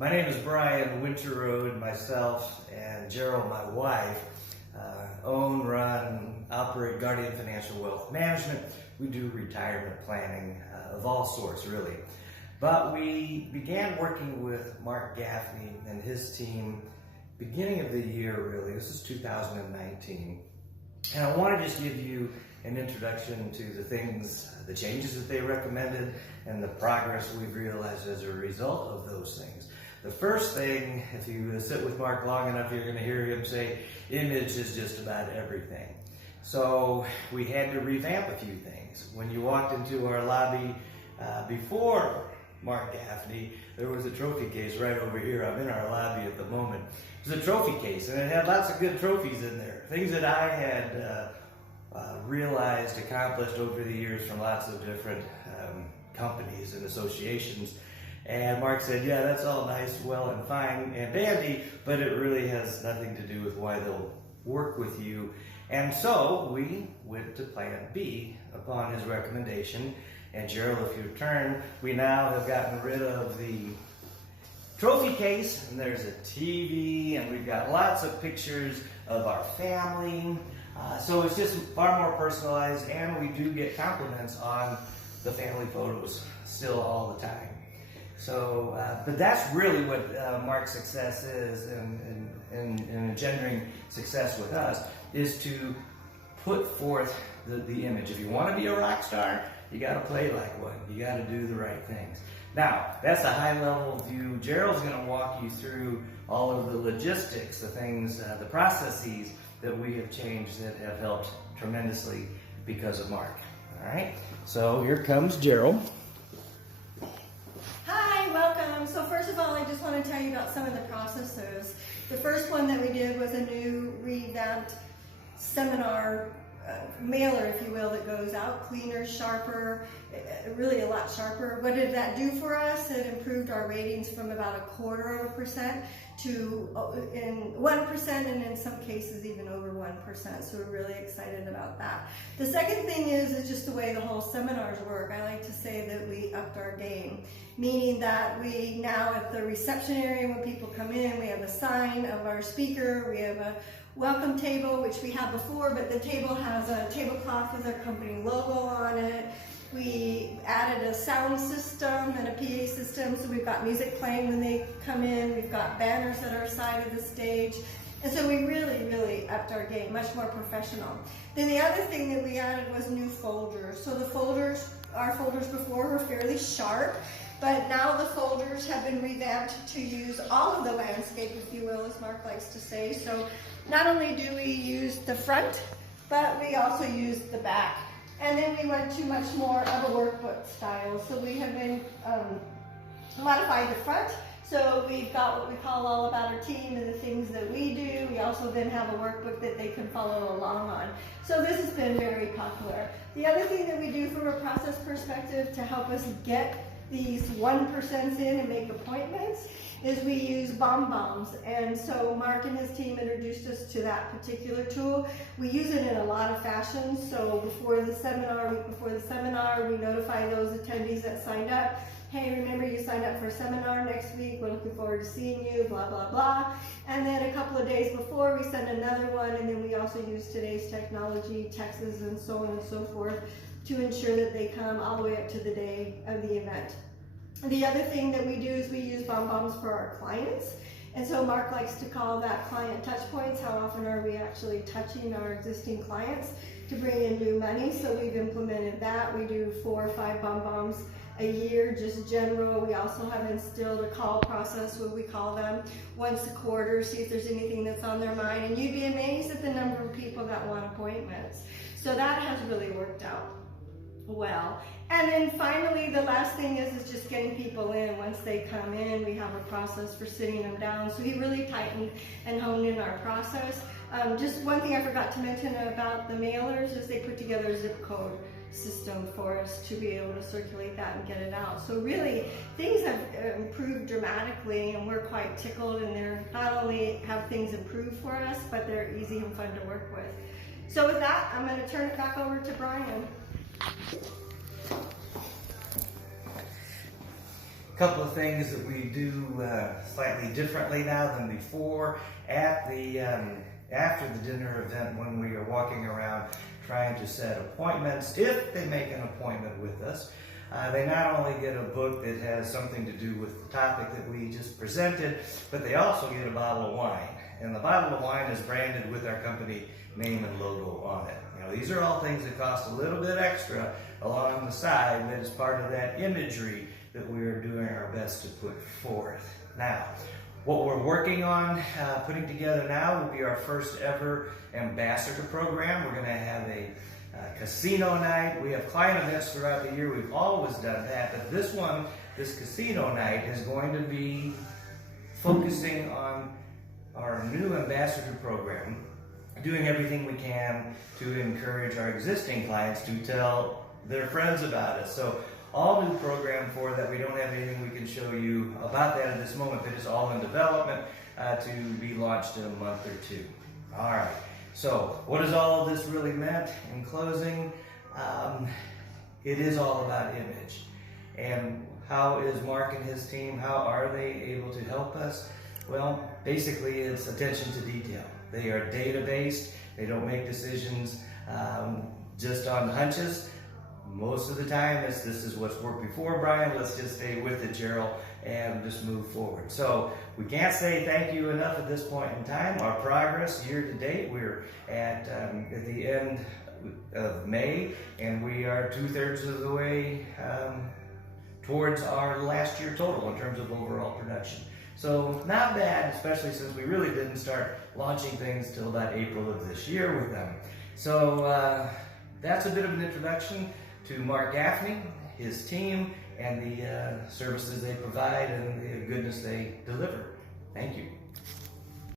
My name is Brian Winterroad. Myself and Gerald, my wife, own, run, operate Guardian Financial Wealth Management. We do retirement planning of all sorts, really. But we began working with Mark Gaffney and his team beginning of the year, really. This is 2019. And I want to just give you an introduction to the things, the changes that they recommended, and the progress we've realized as a result of those things. The first thing, if you sit with Mark long enough, you're going to hear him say, image is just about everything. So we had to revamp a few things. When you walked into our lobby before Mark Gaffney, there was a trophy case right over here. I'm in our lobby at the moment. It was a trophy case, and it had lots of good trophies in there. Things that I had realized, accomplished over the years from lots of different companies and associations. And Mark said, yeah, that's all nice, well and fine and dandy, but it really has nothing to do with why they'll work with you. And so we went to Plan B upon his recommendation. And Gerald, if you turn, we now have gotten rid of the trophy case, and there's a TV, and we've got lots of pictures of our family. So it's just far more personalized, and we do get compliments on the family photos still all the time. So, but that's really what Mark's success is in engendering success with us, is to put forth the image. If you want to be a rock star, you got to play like one. You got to do the right things. Now, that's a high-level view. Gerald's going to walk you through all of the logistics, the things, the processes that we have changed that have helped tremendously because of Mark. All right, so here comes Gerald. Hi, welcome. So first of all, I just want to tell you about some of the processes. The first one that we did was a new revamped seminar mailer, if you will, that goes out cleaner, sharper, really a lot sharper. What did that do for us? It improved our ratings from about 0.25% to 1%, and in some cases even over 1%. So we're really excited about that. The second thing is just the way the whole seminars work. I like to say that we upped our game, meaning that we now at the reception area, when people come in, we have a sign of our speaker, we have a welcome table, which we had before, but the table has a tablecloth with our company logo on it. We added a sound system and a PA system, so we've got music playing when they come in. We've got banners at our side of the stage. And so we really upped our game, much more professional. Then the other thing that we added was new folders. So the folders, our folders before were fairly sharp, but now the folders have been revamped to use all of the landscape, if you will, as Mark likes to say. So not only do we use the front, but we also use the back. And then we went to much more of a workbook style. So we have been modified the front. So we've got what we call all about our team and the things that we do. We also then have a workbook that they can follow along on. So this has been very popular. The other thing that we do from a process perspective to help us get these 1% in and make appointments is we use BombBombs. And so Mark and his team introduced us to that particular tool. We use it in a lot of fashions. So before the seminar, week before the seminar, we notify those attendees that signed up, hey, remember you signed up for a seminar next week, we're looking forward to seeing you, blah, blah, blah. And then a couple of days before, we send another one, and then we also use today's technology, texts and so on and so forth, to ensure that they come all the way up to the day of the event. The other thing that we do is we use BombBombs for our clients. And so Mark likes to call that client touch points. How often are we actually touching our existing clients to bring in new money? So we've implemented that. We do 4 or 5 BombBombs a year, just general. We also have instilled a call process, what we call them, once a quarter, see if there's anything that's on their mind. And you'd be amazed at the number of people that want appointments. So that has really worked out well. And then finally, the last thing is just getting people in. Once they come in, we have a process for sitting them down. So he really tightened and honed in our process. Just one thing I forgot to mention about the mailers is they put together a zip code system for us to be able to circulate that and get it out. So really, things have improved dramatically, and we're quite tickled, and they're not only have things improved for us, but they're easy and fun to work with. So with that, I'm going to turn it back over to Brian. couple of things that we do slightly differently now than before. At the after the dinner event, when we are walking around trying to set appointments, if they make an appointment with us, they not only get a book that has something to do with the topic that we just presented, but they also get a bottle of wine. And the bottle of wine is branded with our company name and logo on it. You know, these are all things that cost a little bit extra along the side, that is part of that imagery that we are doing our best to put forth. Now, what we're working on putting together now will be our first ever ambassador program. We're going to have a casino night. We have client events throughout the year. We've always done that, but this casino night is going to be focusing on our new ambassador program, doing everything we can to encourage our existing clients to tell their friends about us. So all new program for that. We don't have anything we can show you about that at this moment, but it's all in development to be launched in a month or two. All right. So what has all of this really meant? In closing, it is all about image. And how is Mark and his team, how are they able to help us? Well, basically it's attention to detail. They are data-based. They don't make decisions just on hunches. Most of the time, this is what's worked before, Brian. Let's just stay with it, Gerald, and just move forward. So we can't say thank you enough at this point in time. Our progress year to date, we're at the end of May, and we are 2/3 of the way towards our last year total in terms of overall production. So not bad, especially since we really didn't start launching things till about April of this year with them. So that's a bit of an introduction to Mark Gaffney, his team, and the services they provide and the goodness they deliver. Thank you.